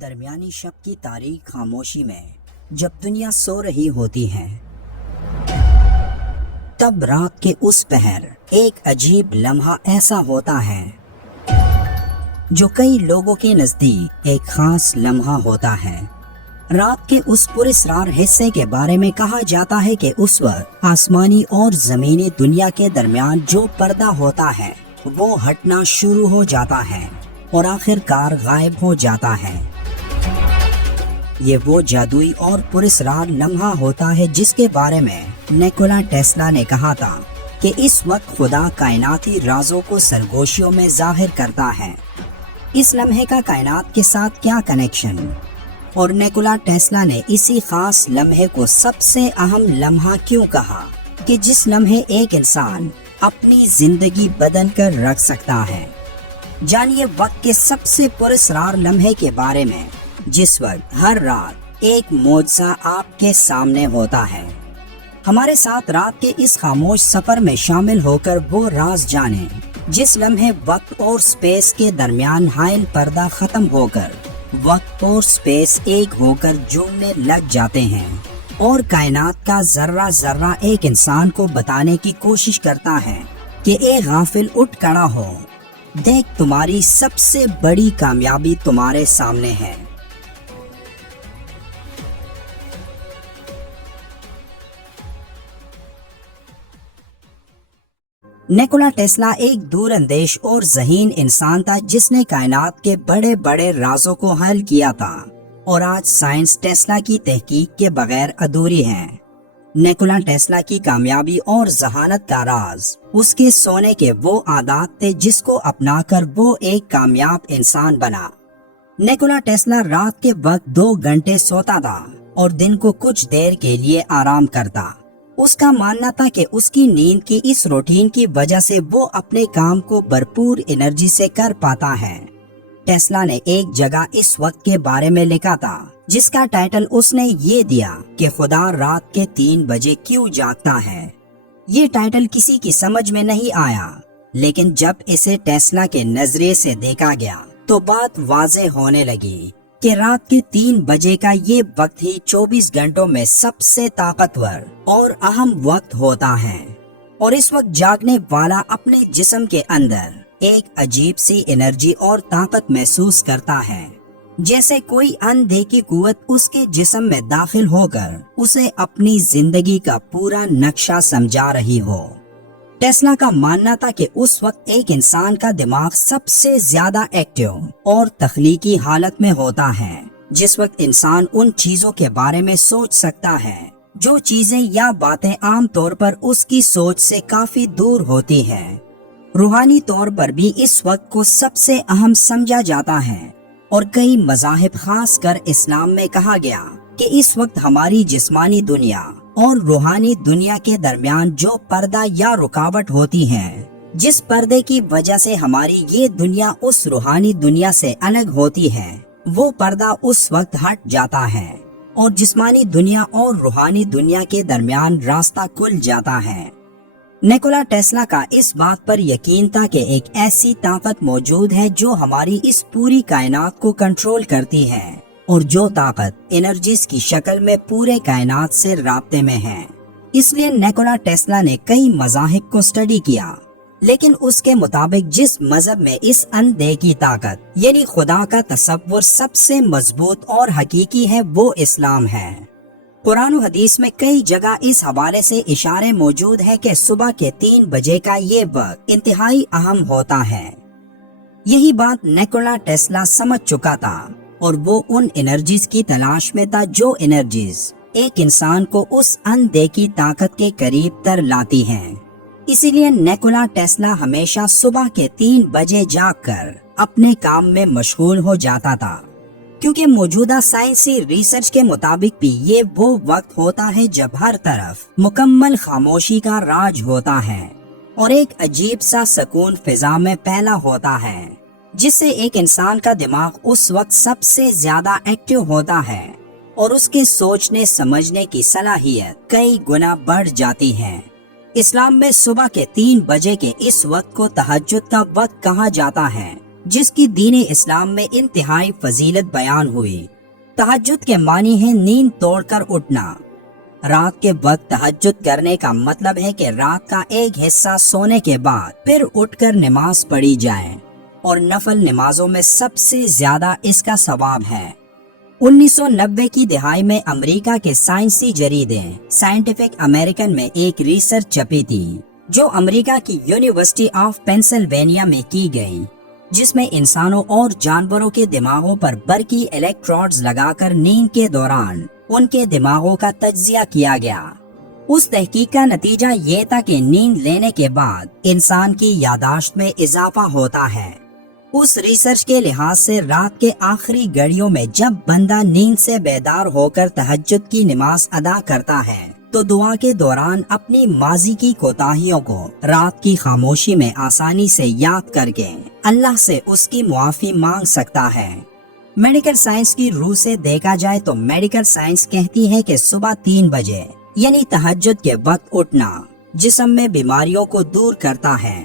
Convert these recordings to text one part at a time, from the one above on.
درمیانی شب کی تاریک خاموشی میں جب دنیا سو رہی ہوتی ہے تب رات کے اس پہر ایک عجیب لمحہ ایسا ہوتا ہے جو کئی لوگوں کے نزدیک ایک خاص لمحہ ہوتا ہے۔ رات کے اس پراسرار حصے کے بارے میں کہا جاتا ہے کہ اس وقت آسمانی اور زمینی دنیا کے درمیان جو پردہ ہوتا ہے وہ ہٹنا شروع ہو جاتا ہے اور آخر کار غائب ہو جاتا ہے۔ یہ وہ جادوئی اور پراسرار لمحہ ہوتا ہے جس کے بارے میں نیکولا ٹیسلا نے کہا تھا کہ اس وقت خدا کائناتی رازوں کو سرگوشیوں میں ظاہر کرتا ہے۔ اس لمحے کا کائنات کے ساتھ کیا کنیکشن؟ اور نیکولا ٹیسلا نے اسی خاص لمحے کو سب سے اہم لمحہ کیوں کہا کہ جس لمحے ایک انسان اپنی زندگی بدل کر رکھ سکتا ہے؟ جانیے وقت کے سب سے پراسرار لمحے کے بارے میں جس وقت ہر رات ایک معجزہ آپ کے سامنے ہوتا ہے۔ ہمارے ساتھ رات کے اس خاموش سفر میں شامل ہو کر وہ راز جانیں جس لمحے وقت اور سپیس کے درمیان حائل پردہ ختم ہو کر وقت اور سپیس ایک ہو کر جمنے لگ جاتے ہیں اور کائنات کا ذرہ ذرہ ایک انسان کو بتانے کی کوشش کرتا ہے کہ اے غافل اٹھ کھڑا ہو، دیکھ تمہاری سب سے بڑی کامیابی تمہارے سامنے ہے۔ نیکولا ٹیسلا ایک دور اندیش اور ذہین انسان تھا جس نے کائنات کے بڑے بڑے رازوں کو حل کیا تھا اور آج سائنس ٹیسلا کی تحقیق کے بغیر ادھوری ہے۔ نیکولا ٹیسلا کی کامیابی اور ذہانت کا راز اس کے سونے کے وہ عادات تھے جس کو اپنا کر وہ ایک کامیاب انسان بنا۔ نیکولا ٹیسلا رات کے وقت 2 گھنٹے سوتا تھا اور دن کو کچھ دیر کے لیے آرام کرتا۔ اس کا ماننا تھا کہ اس کی نیند کی اس روٹین کی وجہ سے وہ اپنے کام کو بھرپور انرجی سے کر پاتا ہے۔ ٹیسلا نے ایک جگہ اس وقت کے بارے میں لکھا تھا جس کا ٹائٹل اس نے یہ دیا کہ خدا رات کے 3 بجے کیوں جاگتا ہے۔ یہ ٹائٹل کسی کی سمجھ میں نہیں آیا، لیکن جب اسے ٹیسلا کے نظریے سے دیکھا گیا تو بات واضح ہونے لگی کہ رات کے 3 بجے کا یہ وقت ہی 24 گھنٹوں میں سب سے طاقتور اور اہم وقت ہوتا ہے، اور اس وقت جاگنے والا اپنے جسم کے اندر ایک عجیب سی انرجی اور طاقت محسوس کرتا ہے، جیسے کوئی اندیکھی قوت اس کے جسم میں داخل ہو کر اسے اپنی زندگی کا پورا نقشہ سمجھا رہی ہو۔ ٹیسلا کا ماننا تھا کہ اس وقت ایک انسان کا دماغ سب سے زیادہ ایکٹیو اور تخلیقی حالت میں ہوتا ہے، جس وقت انسان ان چیزوں کے بارے میں سوچ سکتا ہے جو چیزیں یا باتیں عام طور پر اس کی سوچ سے کافی دور ہوتی ہیں۔ روحانی طور پر بھی اس وقت کو سب سے اہم سمجھا جاتا ہے، اور کئی مذاہب خاص کر اسلام میں کہا گیا کہ اس وقت ہماری جسمانی دنیا اور روحانی دنیا کے درمیان جو پردہ یا رکاوٹ ہوتی ہے، جس پردے کی وجہ سے ہماری یہ دنیا اس روحانی دنیا سے الگ ہوتی ہے، وہ پردہ اس وقت ہٹ جاتا ہے اور جسمانی دنیا اور روحانی دنیا کے درمیان راستہ کھل جاتا ہے۔ نیکولا ٹیسلا کا اس بات پر یقین تھا کہ ایک ایسی طاقت موجود ہے جو ہماری اس پوری کائنات کو کنٹرول کرتی ہے، اور جو طاقت انرجیز کی شکل میں پورے کائنات سے رابطے میں ہے۔ اس لیے نیکولا ٹیسلا نے کئی مذاہب کو اسٹڈی کیا، لیکن اس کے مطابق جس مذہب میں اس اندیکھی طاقت یعنی خدا کا تصور سب سے مضبوط اور حقیقی ہے وہ اسلام ہے۔ قرآن و حدیث میں کئی جگہ اس حوالے سے اشارے موجود ہے کہ صبح کے 3 بجے کا یہ وقت انتہائی اہم ہوتا ہے۔ یہی بات نیکولا ٹیسلا سمجھ چکا تھا، اور وہ ان انرجیز کی تلاش میں تھا جو انرجیز ایک انسان کو اس اندیکھی طاقت کے قریب تر لاتی ہیں۔ اسی لیے نیکولا ٹیسلا ہمیشہ صبح کے 3 بجے جاگ کر اپنے کام میں مشغول ہو جاتا تھا، کیونکہ موجودہ سائنسی ریسرچ کے مطابق بھی یہ وہ وقت ہوتا ہے جب ہر طرف مکمل خاموشی کا راج ہوتا ہے اور ایک عجیب سا سکون فضا میں پھیلا ہوتا ہے، جس سے ایک انسان کا دماغ اس وقت سب سے زیادہ ایکٹیو ہوتا ہے اور اس کے سوچنے سمجھنے کی صلاحیت کئی گنا بڑھ جاتی ہے۔ اسلام میں صبح کے 3 بجے کے اس وقت کو تہجد کا وقت کہا جاتا ہے، جس کی دین اسلام میں انتہائی فضیلت بیان ہوئی۔ تہجد کے معنی ہے نیند توڑ کر اٹھنا۔ رات کے وقت تہجد کرنے کا مطلب ہے کہ رات کا ایک حصہ سونے کے بعد پھر اٹھ کر نماز پڑھی جائے، اور نفل نمازوں میں سب سے زیادہ اس کا ثواب ہے۔ 1990 کی دہائی میں امریکہ کے سائنسی جریدے سائنٹیفک امریکن میں ایک ریسرچ چھپی تھی جو امریکہ کی یونیورسٹی آف پینسلوینیا میں کی گئی، جس میں انسانوں اور جانوروں کے دماغوں پر برقی الیکٹروڈز لگا کر نیند کے دوران ان کے دماغوں کا تجزیہ کیا گیا۔ اس تحقیق کا نتیجہ یہ تھا کہ نیند لینے کے بعد انسان کی یادداشت میں اضافہ ہوتا ہے۔ اس ریسرچ کے لحاظ سے رات کے آخری گھڑیوں میں جب بندہ نیند سے بیدار ہو کر تہجد کی نماز ادا کرتا ہے تو دعا کے دوران اپنی ماضی کی کوتاہیوں کو رات کی خاموشی میں آسانی سے یاد کر کے اللہ سے اس کی معافی مانگ سکتا ہے۔ میڈیکل سائنس کی روح سے دیکھا جائے تو میڈیکل سائنس کہتی ہے کہ صبح 3 بجے یعنی تہجد کے وقت اٹھنا جسم میں بیماریوں کو دور کرتا ہے۔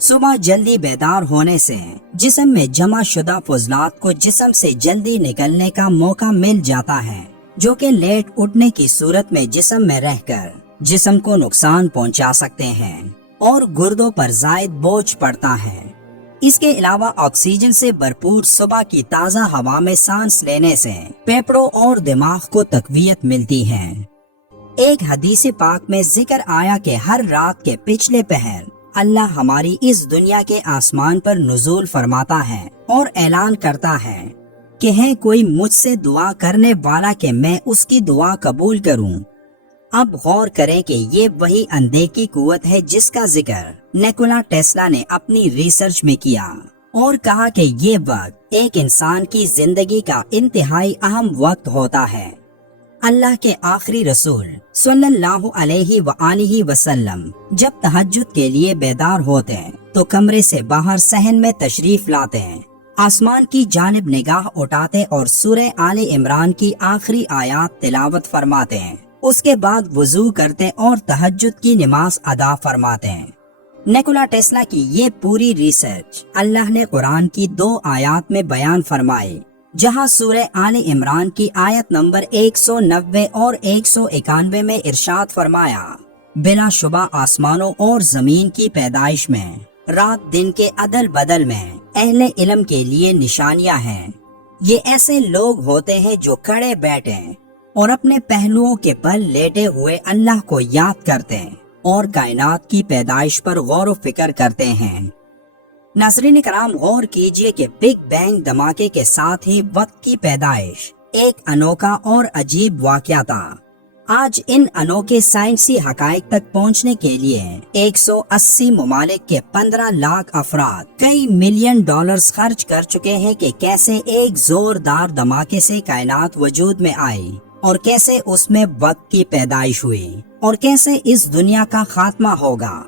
صبح جلدی بیدار ہونے سے جسم میں جمع شدہ فضلات کو جسم سے جلدی نکلنے کا موقع مل جاتا ہے، جو کہ لیٹ اٹھنے کی صورت میں جسم میں رہ کر جسم کو نقصان پہنچا سکتے ہیں اور گردوں پر زائد بوجھ پڑتا ہے۔ اس کے علاوہ آکسیجن سے بھرپور صبح کی تازہ ہوا میں سانس لینے سے پھیپھڑوں اور دماغ کو تقویت ملتی ہے۔ ایک حدیث پاک میں ذکر آیا کہ ہر رات کے پچھلے پہر اللہ ہماری اس دنیا کے آسمان پر نزول فرماتا ہے اور اعلان کرتا ہے کہ ہے کوئی مجھ سے دعا کرنے والا کہ میں اس کی دعا قبول کروں۔ اب غور کریں کہ یہ وہی اندیکھی قوت ہے جس کا ذکر نیکولا ٹیسلا نے اپنی ریسرچ میں کیا اور کہا کہ یہ وقت ایک انسان کی زندگی کا انتہائی اہم وقت ہوتا ہے۔ اللہ کے آخری رسول صلی اللہ علیہ وآلہ وسلم جب تہجد کے لیے بیدار ہوتے ہیں تو کمرے سے باہر صحن میں تشریف لاتے ہیں، آسمان کی جانب نگاہ اٹھاتے اور سورہ آل عمران کی آخری آیات تلاوت فرماتے ہیں۔ اس کے بعد وضو کرتے اور تہجد کی نماز ادا فرماتے ہیں۔ نیکولا ٹیسلا کی یہ پوری ریسرچ اللہ نے قرآن کی 2 آیات میں بیان فرمائی، جہاں سورہ آل عمران کی آیت نمبر 190 اور 191 میں ارشاد فرمایا، بلا شبہ آسمانوں اور زمین کی پیدائش میں رات دن کے عدل بدل میں اہل علم کے لیے نشانیاں ہیں۔ یہ ایسے لوگ ہوتے ہیں جو کھڑے بیٹھے اور اپنے پہلوؤں کے بل لیٹے ہوئے اللہ کو یاد کرتے ہیں اور کائنات کی پیدائش پر غور و فکر کرتے ہیں۔ ناظرین کرام، غور کیجئے کہ بگ بینگ دھماکے کے ساتھ ہی وقت کی پیدائش ایک انوکھا اور عجیب واقعہ تھا۔ آج ان انوکھے سائنسی حقائق تک پہنچنے کے لیے 180 ممالک کے 15 لاکھ افراد کئی ملین ڈالرز خرچ کر چکے ہیں کہ کیسے ایک زوردار دھماکے سے کائنات وجود میں آئی اور کیسے اس میں وقت کی پیدائش ہوئی اور کیسے اس دنیا کا خاتمہ ہوگا۔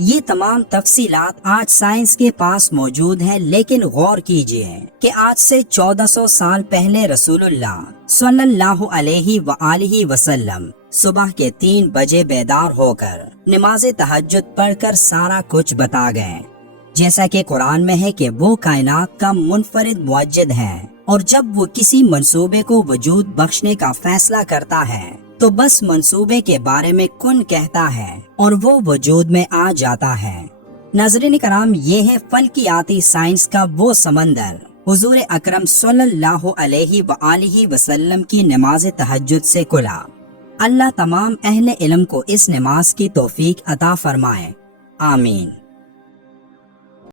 یہ تمام تفصیلات آج سائنس کے پاس موجود ہیں، لیکن غور کیجئے کہ آج سے 1400 سال پہلے رسول اللہ صلی اللہ علیہ وآلہ وسلم صبح کے 3 بجے بیدار ہو کر نماز تہجد پڑھ کر سارا کچھ بتا گئے۔ جیسا کہ قرآن میں ہے کہ وہ کائنات کا منفرد موجد ہے، اور جب وہ کسی منصوبے کو وجود بخشنے کا فیصلہ کرتا ہے تو بس منصوبے کے بارے میں کن کہتا ہے اور وہ وجود میں آ جاتا ہے۔ ناظرین کرام، یہ ہے فلکیاتی سائنس کا وہ سمندر حضور اکرم صلی اللہ علیہ وآلہ وسلم کی نماز تہجد سے کھلا۔ اللہ تمام اہل علم کو اس نماز کی توفیق عطا فرمائے، آمین۔